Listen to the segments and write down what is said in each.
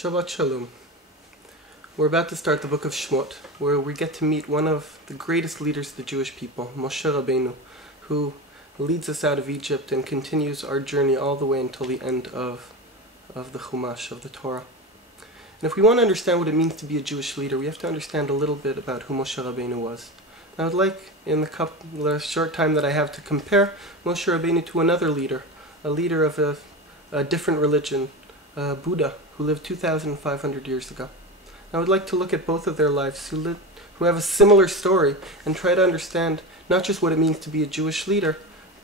Shabbat Shalom. We're about to start the book of Shemot, where we get to meet one of the greatest leaders of the Jewish people, Moshe Rabbeinu, who leads us out of Egypt and continues our journey all the way until the end of the Chumash, of the Torah. And if we want to understand what it means to be a Jewish leader, we have to understand a little bit about who Moshe Rabbeinu was. I would like, in the short time that I have, to compare Moshe Rabbeinu to another leader, a leader of a different religion, Buddha, who lived 2,500 years ago. I would like to look at both of their lives, who have a similar story, and try to understand not just what it means to be a Jewish leader,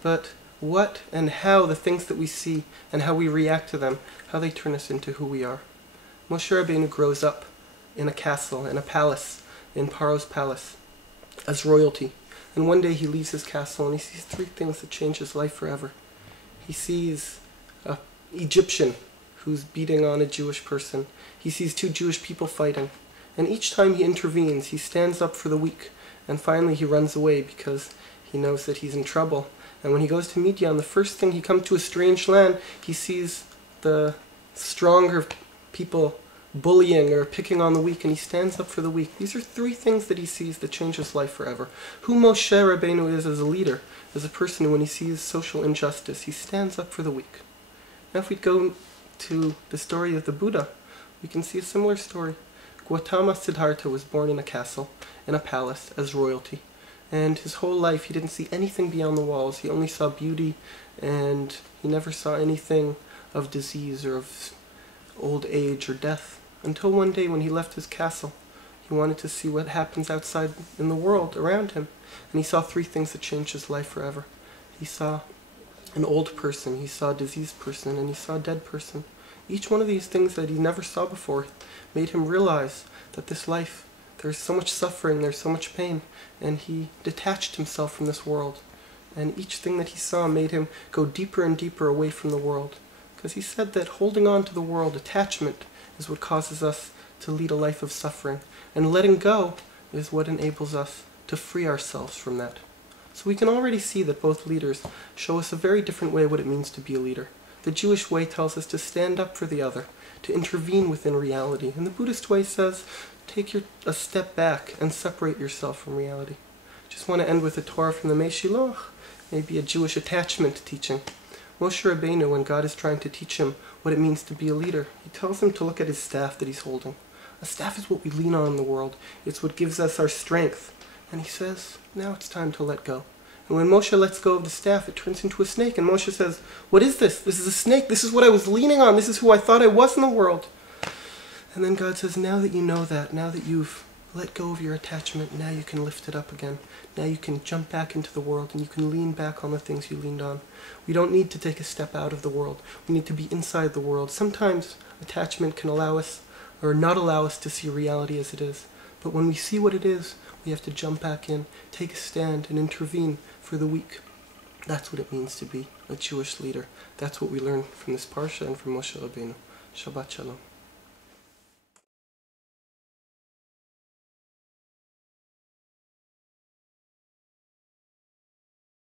but what and how the things that we see and how we react to them, how they turn us into who we are. Moshe Rabbeinu grows up in a castle, in a palace, in Paro's palace, as royalty. And one day he leaves his castle and he sees three things that change his life forever. He sees an Egyptian who's beating on a Jewish person. He sees two Jewish people fighting. And each time he intervenes, he stands up for the weak. And finally he runs away because he knows that he's in trouble. And when he goes to Midian, the first thing, he comes to a strange land, he sees the stronger people bullying or picking on the weak, and he stands up for the weak. These are three things that he sees that change his life forever. Who Moshe Rabbeinu is as a leader, as a person who, when he sees social injustice, he stands up for the weak. Now if we go to the story of the Buddha, we can see a similar story. Gautama Siddhartha was born in a castle, in a palace, as royalty. And his whole life he didn't see anything beyond the walls. He only saw beauty, and he never saw anything of disease or of old age or death. Until one day when he left his castle, he wanted to see what happens outside in the world around him. And he saw three things that changed his life forever. He saw an old person, he saw a diseased person, and he saw a dead person. Each one of these things that he never saw before made him realize that this life, there's so much suffering, there's so much pain, and he detached himself from this world. And each thing that he saw made him go deeper and deeper away from the world. Because he said that holding on to the world, attachment, is what causes us to lead a life of suffering. And letting go is what enables us to free ourselves from that. So we can already see that both leaders show us a very different way what it means to be a leader. The Jewish way tells us to stand up for the other, to intervene within reality. And the Buddhist way says, take a step back and separate yourself from reality. Just want to end with a Torah from the Meshiloch, maybe a Jewish attachment teaching. Moshe Rabbeinu, when God is trying to teach him what it means to be a leader, he tells him to look at his staff that he's holding. A staff is what we lean on in the world. It's what gives us our strength. And he says, now it's time to let go. And when Moshe lets go of the staff, it turns into a snake. And Moshe says, what is this? This is a snake. This is what I was leaning on. This is who I thought I was in the world. And then God says, now that you know that, now that you've let go of your attachment, now you can lift it up again. Now you can jump back into the world and you can lean back on the things you leaned on. We don't need to take a step out of the world. We need to be inside the world. Sometimes attachment can allow us or not allow us to see reality as it is. But when we see what it is, we have to jump back in, take a stand, and intervene for the weak. That's what it means to be a Jewish leader. That's what we learn from this Parashat and from Moshe Rabbeinu. Shabbat Shalom.